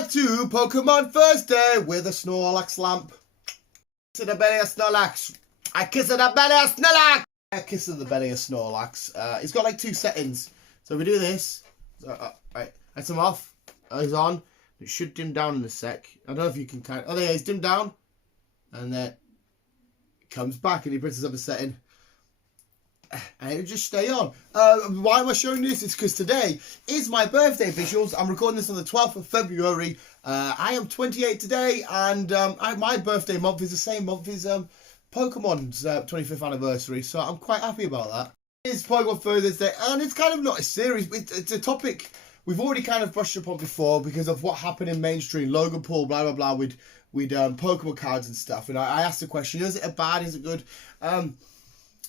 back to Pokemon Thursday with a Snorlax lamp. To the belly of Snorlax. I kiss the belly of Snorlax. I kiss the belly of Snorlax. It's got like two settings. So we do this. Right, that's him off. He's on. It should dim down in a sec. I don't know if you can kind of... Oh, there, he's dimmed down. And then it comes back and he presses up a setting. And it'll just stay on. Why am I showing this? It's because today is my birthday visuals. I'm recording this on the 12th of February. I am 28 today, and my birthday month is the same month as Pokemon's 25th anniversary, so I'm quite happy about that. It's Pokemon Thursday, and it's kind of not a series. It's a topic we've already kind of brushed upon before because of what happened in mainstream, Logan Paul, blah, blah, blah, with Pokemon cards and stuff. And I asked the question, is it a bad, is it good?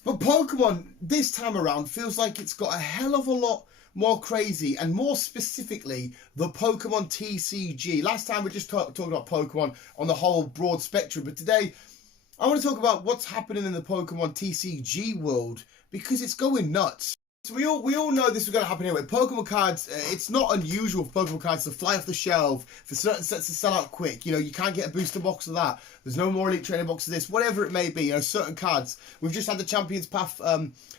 But Pokemon, this time around, feels like it's got a hell of a lot more crazy, and more specifically, the Pokemon TCG. Last time we just talked about Pokemon on the whole broad spectrum, but today I want to talk about what's happening in the Pokemon TCG world, because it's going nuts. So we all know this was going to happen anyway. Pokemon cards, it's not unusual for Pokemon cards to fly off the shelf, for certain sets to sell out quick. You know, you can't get a booster box of that. There's no more Elite Trainer box of this, whatever it may be. You know, certain cards. We've just had the Champions Path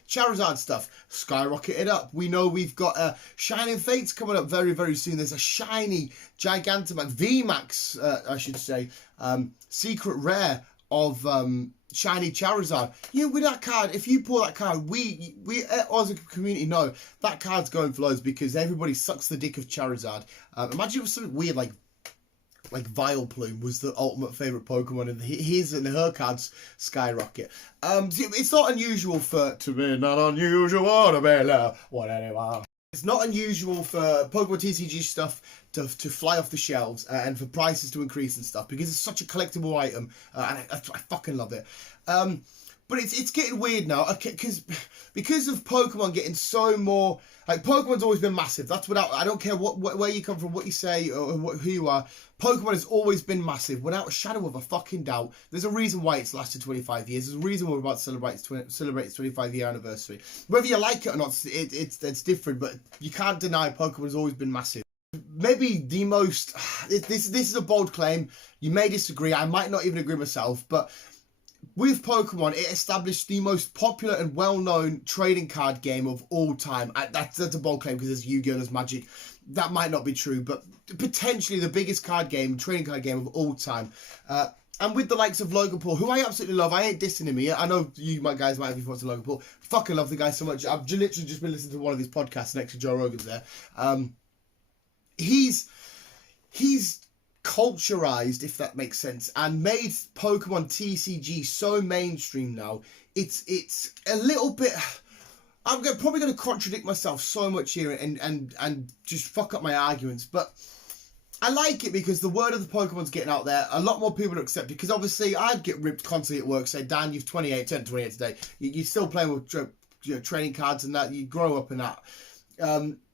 Charizard stuff skyrocketed up. We know we've got Shining Fates coming up very, very soon. There's a shiny Gigantamax, VMAX, I should say, secret rare of shiny Charizard. Yeah, with that card, if you pull that card, we as a community know that card's going for loads because everybody sucks the dick of Charizard. Imagine if it was something weird like Vileplume was the ultimate favourite Pokemon, and his and her cards skyrocket. It's not unusual to be not unusual to be loved, whatever. It's not unusual for Pokemon TCG stuff to fly off the shelves and for prices to increase and stuff because it's such a collectible item, and I fucking love it. But it's getting weird now because of Pokemon getting so more, like, Pokemon's always been massive. That's without, I don't care where you come from, what you say, or who you are. Pokemon has always been massive, without a shadow of a fucking doubt. There's a reason why it's lasted 25 years. There's a reason why we're about to celebrate its 25-year anniversary. Whether you like it or not, it's different, but you can't deny Pokemon has always been massive. Maybe the most, this is a bold claim. You may disagree. I might not even agree myself, but with Pokemon, it established the most popular and well-known trading card game of all time. That's a bold claim because there's Yu-Gi-Oh! There's Magic. That might not be true, but potentially the biggest trading card game of all time. And with the likes of Logan Paul, who I absolutely love. I ain't dissing him here. I know you guys might have your thoughts on Logan Paul. Fucking love the guy so much. I've literally just been listening to one of his podcasts next to Joe Rogan's there. He's culturized, if that makes sense, and made Pokemon TCG so mainstream now. It's a little bit, I'm probably going to contradict myself so much here and just fuck up my arguments, but I like it because the word of the Pokemon's getting out there. A lot more people are accepting, because obviously I'd get ripped constantly at work, say, Dan, you've turned 28 today, you're still playing with trading cards and that, you grow up in that.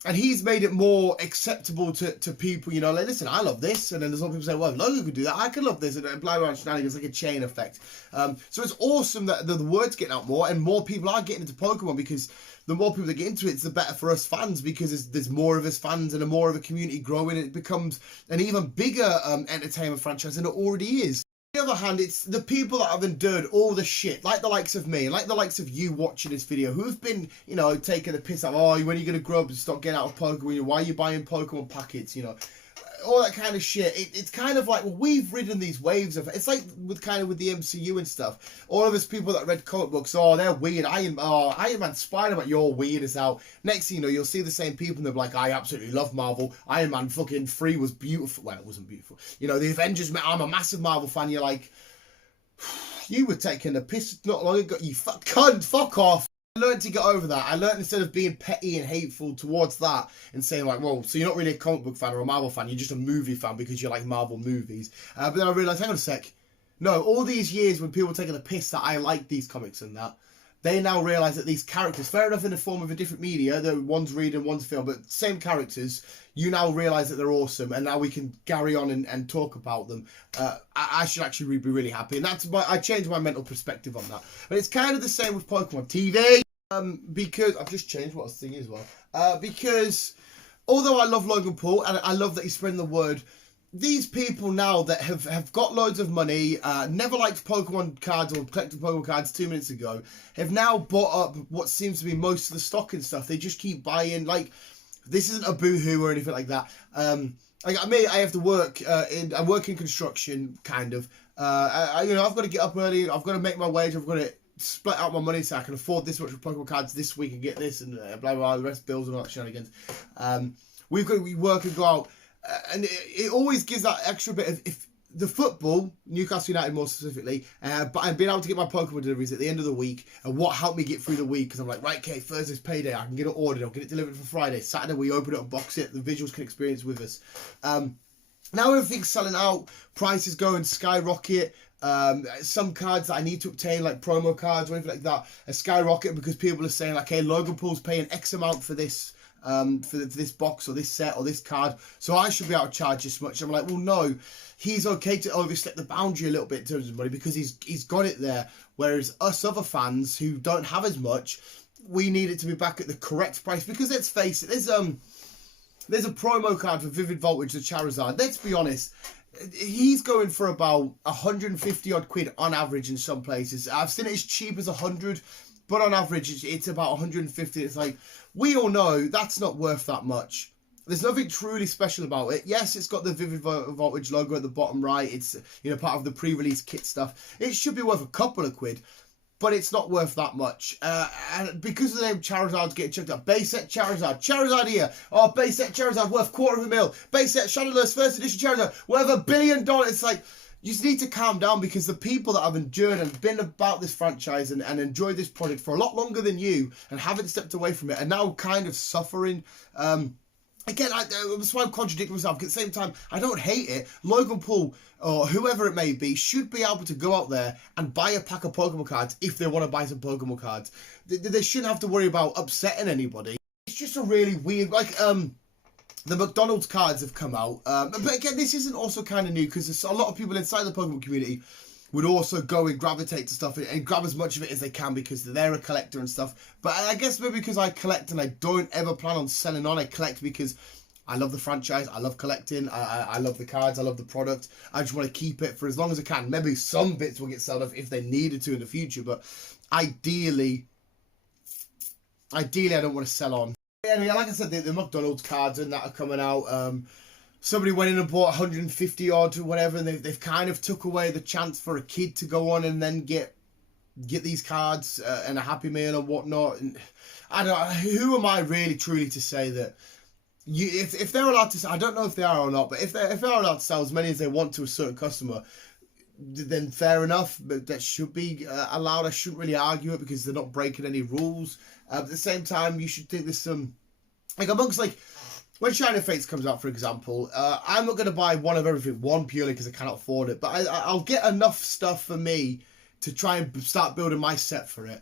And he's made it more acceptable to people, you know, like, listen, I love this. And then there's a lot of people say, well, if Logan could do that, I could love this. And blah, blah, shenanigans, like a chain effect. So it's awesome that the word's getting out more and more people are getting into Pokemon, because the more people that get into it, the better for us fans, because there's more of us fans and more of a community growing. It becomes an even bigger entertainment franchise than it already is. On the other hand, it's the people that have endured all the shit, like the likes of me, and like the likes of you watching this video, who've been, you know, taking the piss out, oh, when are you going to grow up and stop getting out of Pokemon, why are you buying Pokemon packets, you know, all that kind of shit. It's kind of like, well, we've ridden these waves of, it's like with the MCU and stuff. All of us people that read comic books, oh, they're weird. Iron Man, Spider-Man, you're weird as hell. Next thing you know, you'll see the same people and they're like, I absolutely love Marvel. Iron Man fucking 3 was beautiful. Well, it wasn't beautiful. You know, the Avengers, I'm a massive Marvel fan. You're like, you were taking the piss not long ago. You fuck off. I learned to get over that. I learned, instead of being petty and hateful towards that and saying like, well, so you're not really a comic book fan or a Marvel fan, you're just a movie fan because you like Marvel movies. But then I realised, hang on a sec. No, all these years when people were taking the piss that I like these comics and that, they now realise that these characters, fair enough in the form of a different media, one's reading, one's film, but same characters, you now realise that they're awesome, and now we can carry on and talk about them. I should actually be really happy, and that's why I changed my mental perspective on that. But it's kind of the same with Pokemon TV, because I've just changed what I was thinking as well. Because although I love Logan Paul, and I love that he's spreading the word, these people now that have got loads of money, never liked Pokemon cards or collected Pokemon cards 2 minutes ago, have now bought up what seems to be most of the stock and stuff. They just keep buying. Like, this isn't a boohoo or anything like that. Like me, I have to work. I work in construction, kind of. You know, I've got to get up early. I've got to make my wage. I've got to split out my money so I can afford this much for Pokemon cards this week and get this and blah blah blah. The rest bills and all that shenanigans. We've got to work and go out. And it always gives that extra bit of, if the football, Newcastle United more specifically, but I've been able to get my Pokemon deliveries at the end of the week, and what helped me get through the week, because I'm like, right, okay, Thursday's payday, I can get it ordered, I'll get it delivered for Friday, Saturday we open it, unbox it, the visuals can experience with us. Now everything's selling out, prices go and skyrocket. Some cards that I need to obtain, like promo cards or anything like that, are skyrocketing because people are saying, like, hey, Logan Paul's paying X amount for this. For this box or this set or this card, so I should be able to charge this much. I'm like, well, no, he's okay to overstep the boundary a little bit in terms of money because he's got it there, whereas us other fans who don't have as much, we need it to be back at the correct price. Because let's face it, there's a promo card for Vivid Voltage, the Charizard. Let's be honest, he's going for about 150 odd quid on average in some places. I've seen it as cheap as 100, but on average it's about 150. It's like, we all know that's not worth that much. There's nothing truly special about it. Yes, it's got the Vivid Voltage logo at the bottom right. It's, you know, part of the pre-release kit stuff. It should be worth a couple of quid, but it's not worth that much. And because of the name Charizard's getting chucked up. Base set Charizard. Charizard here. Oh, base set Charizard worth $250,000. Base set Shadowless first edition Charizard worth $1 billion. It's like, you just need to calm down, because the people that have endured and been about this franchise and enjoyed this product for a lot longer than you and haven't stepped away from it are now kind of suffering. Again, that's why I'm contradicting myself. At the same time, I don't hate it. Logan Paul, or whoever it may be, should be able to go out there and buy a pack of Pokemon cards if they want to buy some Pokemon cards. They shouldn't have to worry about upsetting anybody. It's just a really weird, like, the McDonald's cards have come out. But again, this isn't also kind of new, because a lot of people inside the Pokemon community would also go and gravitate to stuff and grab as much of it as they can because they're a collector and stuff. But I guess maybe because I collect and I don't ever plan on selling on, I collect because I love the franchise, I love collecting, I love the cards, I love the product. I just want to keep it for as long as I can. Maybe some bits will get sold off if they needed to in the future, but ideally I don't want to sell on. Anyway, like I said, the McDonald's cards and that are coming out. Somebody went in and bought 150 odd or whatever, and they've kind of took away the chance for a kid to go on and then get these cards and a Happy Meal and whatnot. And I don't know, who am I really truly to say that if they're allowed to, I don't know if they are or not, but if they're allowed to sell as many as they want to a certain customer, then fair enough. But that should be allowed. I shouldn't really argue it because they're not breaking any rules. At the same time, you should think there's some, like, amongst, like, when Shining Fates comes out, for example, I'm not going to buy one of everything, one purely because I cannot afford it, but I'll get enough stuff for me to try and start building my set for it.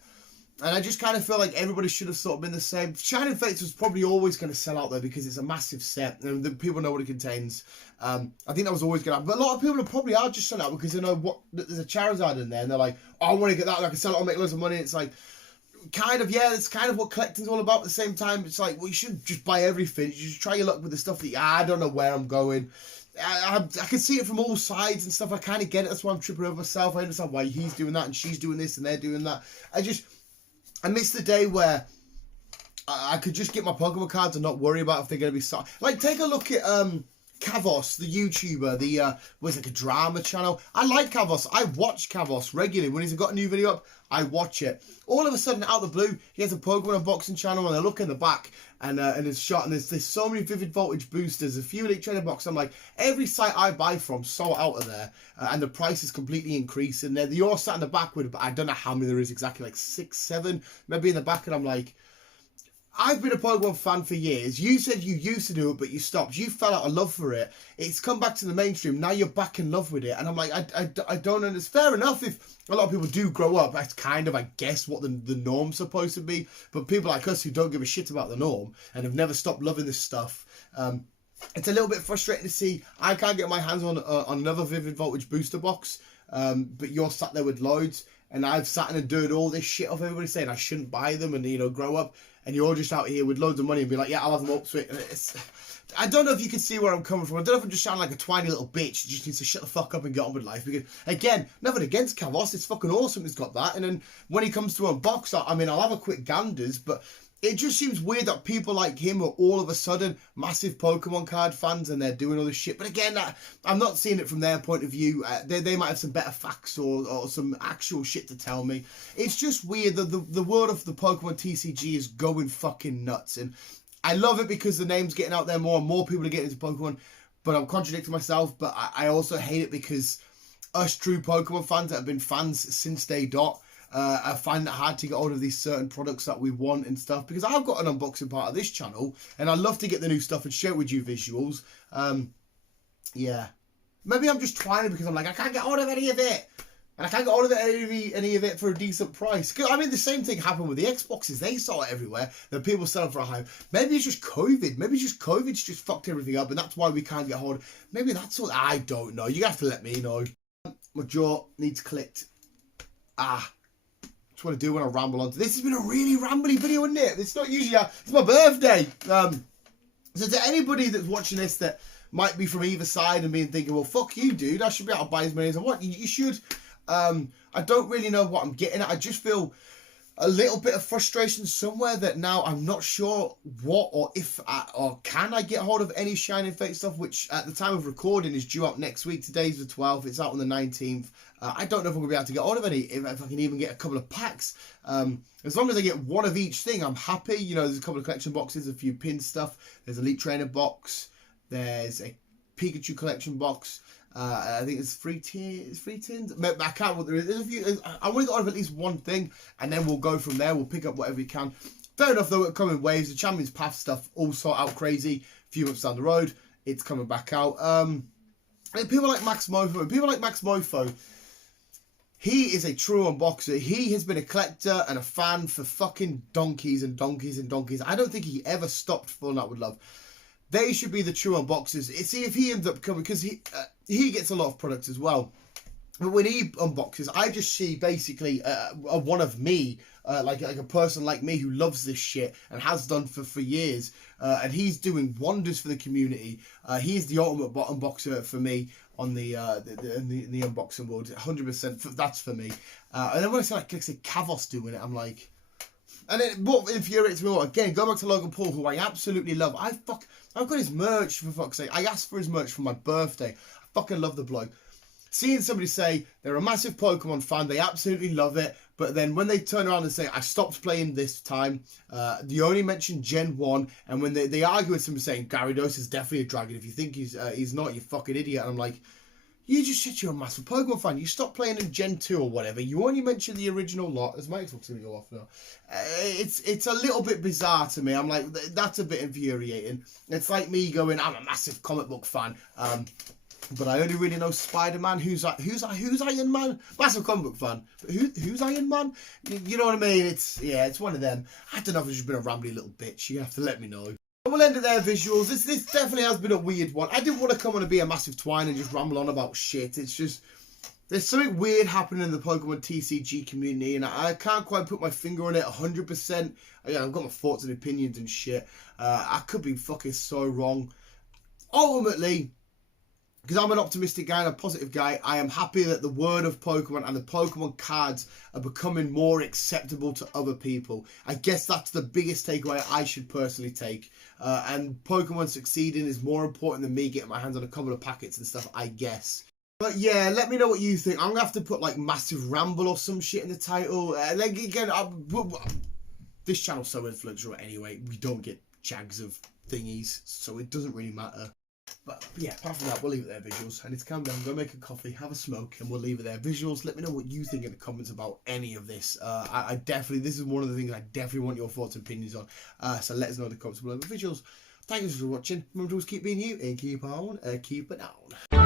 And I just kind of feel like everybody should have sort of been the same. Shining Fates was probably always going to sell out there because it's a massive set and the people know what it contains. I think that was always going to happen. But a lot of people probably are just selling out because they know what there's a Charizard in there and they're like, oh, I want to get that, I can sell it, I'll make loads of money. It's like, kind of, yeah, it's kind of what collecting's all about. At the same time, it's like, well, you shouldn't just buy everything. You should try your luck with the stuff that I don't know where I'm going. I can see it from all sides and stuff. I kind of get it. That's why I'm tripping over myself. I understand why he's doing that and she's doing this and they're doing that. I miss the day where I could just get my Pokemon cards and not worry about if they're going to be sold. Like, take a look at Kavos, the YouTuber, was like a drama channel. I like Kavos. I watch Kavos regularly. When he's got a new video up, I watch it. All of a sudden, out of the blue, he has a Pokemon unboxing channel, and I look in the back, and it's shot, and there's so many Vivid Voltage boosters, a few Elite Trainer boxes. I'm like, every site I buy from sold out of there, and the price is completely increasing. You're all sat in the back with, but I don't know how many there is exactly, like 6, 7, maybe in the back, and I'm like, I've been a Pokemon fan for years. You said you used to do it, but you stopped. You fell out of love for it. It's come back to the mainstream. Now you're back in love with it. And I'm like, I don't understand. It's fair enough if a lot of people do grow up. That's kind of, I guess, what the norm's supposed to be. But people like us who don't give a shit about the norm and have never stopped loving this stuff, it's a little bit frustrating to see. I can't get my hands on another Vivid Voltage booster box, but you're sat there with loads. And I've sat and endured all this shit of everybody saying I shouldn't buy them and, you know, grow up. and you're all just out here with loads of money and be like, yeah, I'll have them up. Sweet. I don't know if you can see where I'm coming from. I don't know if I'm just sounding like a twiny little bitch. You just need to shut the fuck up and get on with life. Because, again, nothing against Kavos. It's fucking awesome he's got that. And then when he comes to unbox, I mean, I'll have a quick ganders, but it just seems weird that people like him are all of a sudden massive Pokemon card fans and they're doing all this shit. But again, I'm not seeing it from their point of view. They might have some better facts or some actual shit to tell me. It's just weird that the world of the Pokemon TCG is going fucking nuts. And I love it because the name's getting out there more and more people are getting into Pokemon. But I'm contradicting myself. But I also hate it because us true Pokemon fans that have been fans since day dot, I find it hard to get hold of these certain products that we want and stuff, because I've got an unboxing part of this channel and I love to get the new stuff and share with you visuals. Yeah, maybe I'm just trying it because I'm like, I can't get hold of any of it, and I can't get hold of any of it for a decent price. Because I mean, the same thing happened with the Xboxes. They saw it everywhere. The people selling for a high. Maybe it's just COVID. Maybe it's just COVID's just fucked everything up, and that's why we can't get hold of. Maybe that's what, I don't know. You have to let me know. My jaw needs clicked. That's what I do when I ramble on. This has been a really rambly video, isn't it? It's not usually, it's my birthday. So to anybody that's watching this that might be from either side and being thinking, well, fuck you, dude, I should be able to buy as many as I want. You should. I don't really know what I'm getting at. I just feel a little bit of frustration somewhere that now I'm not sure what or if or can I get hold of any Shining Fate stuff, which at the time of recording is due out next week. Today's the 12th. It's out on the 19th. I don't know if I'm going to be able to get hold of any, if I can even get a couple of packs. As long as I get one of each thing, I'm happy. You know, there's a couple of collection boxes, a few pin stuff. There's a Elite Trainer box. There's a Pikachu collection box. I think it's three tins. I can't. What there is. There's a few. I want to get hold of at least one thing, and then we'll go from there. We'll pick up whatever we can. Fair enough, though. It'll come in waves. The Champions Path stuff all sort out crazy. A few months down the road, it's coming back out. And people like Max Mofo. He is a true unboxer. He has been a collector and a fan for fucking donkeys and donkeys and donkeys. I don't think he ever stopped falling out with love. They should be the true unboxers. See if he ends up coming, because he gets a lot of products as well. But when he unboxes, I just see basically one of me, like a person like me who loves this shit and has done for years. And he's doing wonders for the community. He's the ultimate unboxer for me on the unboxing world. 100%. That's for me. And then when I say Kavos doing it, I'm like. And then what infuriates me more, again, go back to Logan Paul, who I absolutely love. I've got his merch, for fuck's sake. I asked for his merch for my birthday. I fucking love the bloke. Seeing somebody say they're a massive Pokemon fan, they absolutely love it, but then when they turn around and say, I stopped playing this time, they only mention Gen 1, and when they argue with somebody saying, Gyarados is definitely a dragon, if you think he's not, you fucking idiot, and I'm like, you just said you're a massive Pokemon fan. You stopped playing in Gen 2 or whatever. You only mentioned the original lot. As my Xbox going to go off now. It's a little bit bizarre to me. I'm like, that's a bit infuriating. It's like me going, I'm a massive comic book fan. But I only really know Spider-Man. Who's Iron Man? Massive comic book fan. But who's Iron Man? You know what I mean? It's one of them. I don't know if it's just been a rambly little bitch. You have to let me know. We'll end it there, visuals. This definitely has been a weird one. I didn't want to come on and be a massive twine and just ramble on about shit. It's just, there's something weird happening in the Pokemon TCG community, and I can't quite put my finger on it 100%. Yeah, I've got my thoughts and opinions and shit. I could be fucking so wrong. Ultimately, because I'm an optimistic guy and a positive guy, I am happy that the word of Pokemon and the Pokemon cards are becoming more acceptable to other people. I guess that's the biggest takeaway I should personally take. And Pokemon succeeding is more important than me getting my hands on a couple of packets and stuff, I guess. But yeah, let me know what you think. I'm going to have to put like massive ramble or some shit in the title. Like again, this channel's so influential anyway. We don't get jags of thingies, so it doesn't really matter. But yeah, apart from that, we'll leave it there, visuals. I need to calm down, go make a coffee, have a smoke, and we'll leave it there. Visuals, let me know what you think in the comments about any of this. I definitely, this is one of the things I definitely want your thoughts and opinions on. So let us know in the comments below. But visuals, thank you for watching. Remember to always keep being you and keep on, keep it on.